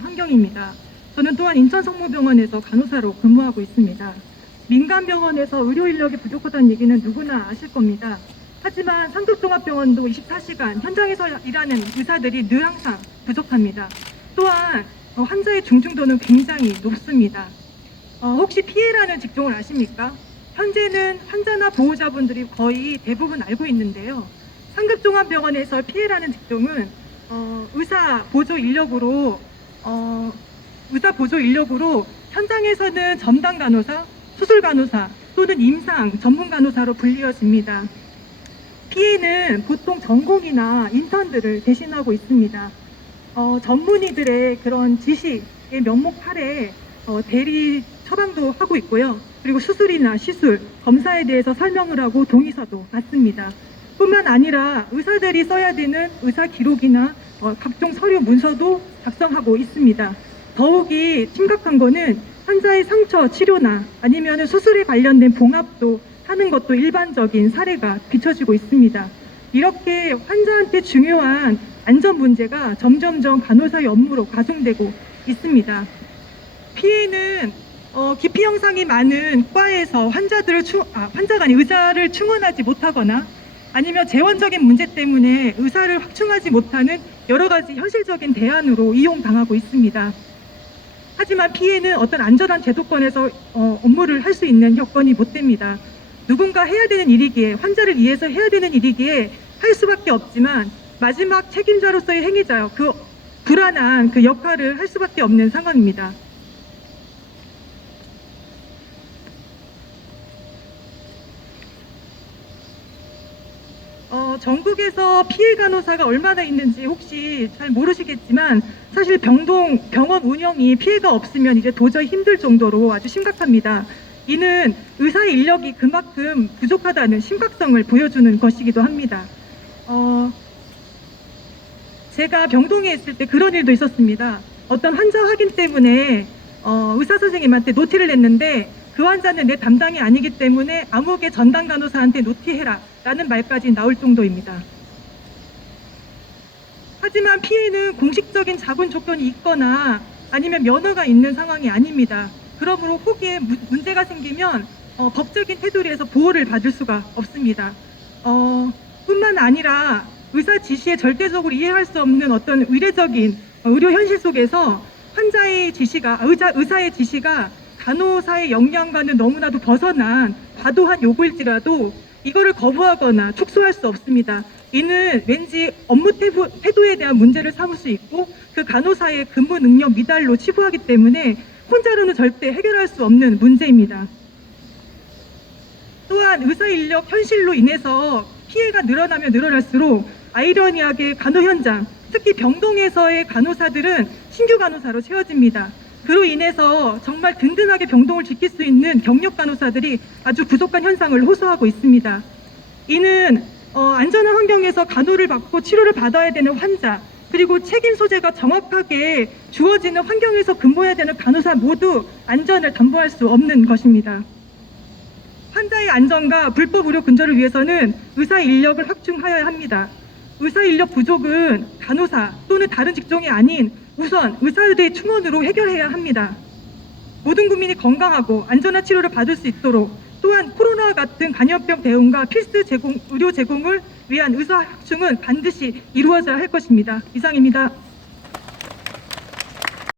환경입니다. 저는 또한 인천성모병원에서 간호사로 근무하고 있습니다. 민간 병원에서 의료 인력이 부족하다는 얘기는 누구나 아실 겁니다. 하지만 상급종합병원도 24시간 현장에서 일하는 의사들이 늘 항상 부족합니다. 또한 환자의 중증도는 굉장히 높습니다. 혹시 PA라는 직종을 아십니까? 현재는 환자나 보호자분들이 거의 대부분 알고 있는데요. 상급종합병원에서 PA라는 직종은 의사 보조 인력으로 현장에서는 전담 간호사, 수술 간호사 또는 임상 전문 간호사로 불리어집니다. PA는 보통 전공이나 인턴들을 대신하고 있습니다. 전문의들의 그런 지식의 면목 아래 대리 처방도 하고 있고요. 그리고 수술이나 시술, 검사에 대해서 설명을 하고 동의서도 받습니다. 뿐만 아니라 의사들이 써야 되는 의사 기록이나 각종 서류 문서도 작성하고 있습니다. 더욱이 심각한 거는 환자의 상처 치료나 아니면 수술에 관련된 봉합도 하는 것도 일반적인 사례가 비춰지고 있습니다. 이렇게 환자한테 중요한 안전 문제가 점점점 간호사의 업무로 가중되고 있습니다. PA는 기피 현상이 많은 과에서 의사를 충원하지 못하거나 아니면 재원적인 문제 때문에 의사를 확충하지 못하는 여러 가지 현실적인 대안으로 이용당하고 있습니다. 하지만 PA는 어떤 안전한 제도권에서 업무를 할 수 있는 여건이 못 됩니다. 누군가 해야 되는 일이기에, 환자를 위해서 해야 되는 일이기에 할 수밖에 없지만 마지막 책임자로서의 행위자요, 그 불안한 그 역할을 할 수밖에 없는 상황입니다. 전국에서 PA 간호사가 얼마나 있는지 혹시 잘 모르시겠지만 사실 병원 운영이 PA가 없으면 이제 도저히 힘들 정도로 아주 심각합니다. 이는 의사의 인력이 그만큼 부족하다는 심각성을 보여주는 것이기도 합니다. 제가 병동에 있을 때 그런 일도 있었습니다. 어떤 환자 확인 때문에 의사 선생님한테 노티를 냈는데 그 환자는 내 담당이 아니기 때문에 암흑의 전담 간호사한테 노티해라 라는 말까지 나올 정도입니다. 하지만 PA는 공식적인 자본 조건이 있거나 아니면 면허가 있는 상황이 아닙니다. 그러므로 혹에 문제가 생기면 법적인 테두리에서 보호를 받을 수가 없습니다. 뿐만 아니라 의사 지시에 절대적으로 이해할 수 없는 어떤 의례적인 의료 현실 속에서 의사의 지시가 간호사의 역량과는 너무나도 벗어난 과도한 요구일지라도 이거를 거부하거나 축소할 수 없습니다. 이는 왠지 업무 태도에 대한 문제를 삼을 수 있고 그 간호사의 근무 능력 미달로 치부하기 때문에 혼자로는 절대 해결할 수 없는 문제입니다. 또한 의사 인력 현실로 인해서 피해가 늘어나면 늘어날수록 아이러니하게 간호 현장, 특히 병동에서의 간호사들은 신규 간호사로 채워집니다. 그로 인해서 정말 든든하게 병동을 지킬 수 있는 경력 간호사들이 아주 부족한 현상을 호소하고 있습니다. 이는 안전한 환경에서 간호를 받고 치료를 받아야 되는 환자, 그리고 책임 소재가 정확하게 주어지는 환경에서 근무해야 되는 간호사 모두 안전을 담보할 수 없는 것입니다. 환자의 안전과 불법 의료 근절을 위해서는 의사 인력을 확충하여야 합니다. 의사 인력 부족은 간호사 또는 다른 직종이 아닌 우선 의사들의 충원으로 해결해야 합니다. 모든 국민이 건강하고 안전한 치료를 받을 수 있도록 또한 코로나와 같은 감염병 대응과 필수 의료 제공을 위한 의사 확충은 반드시 이루어져야 할 것입니다. 이상입니다.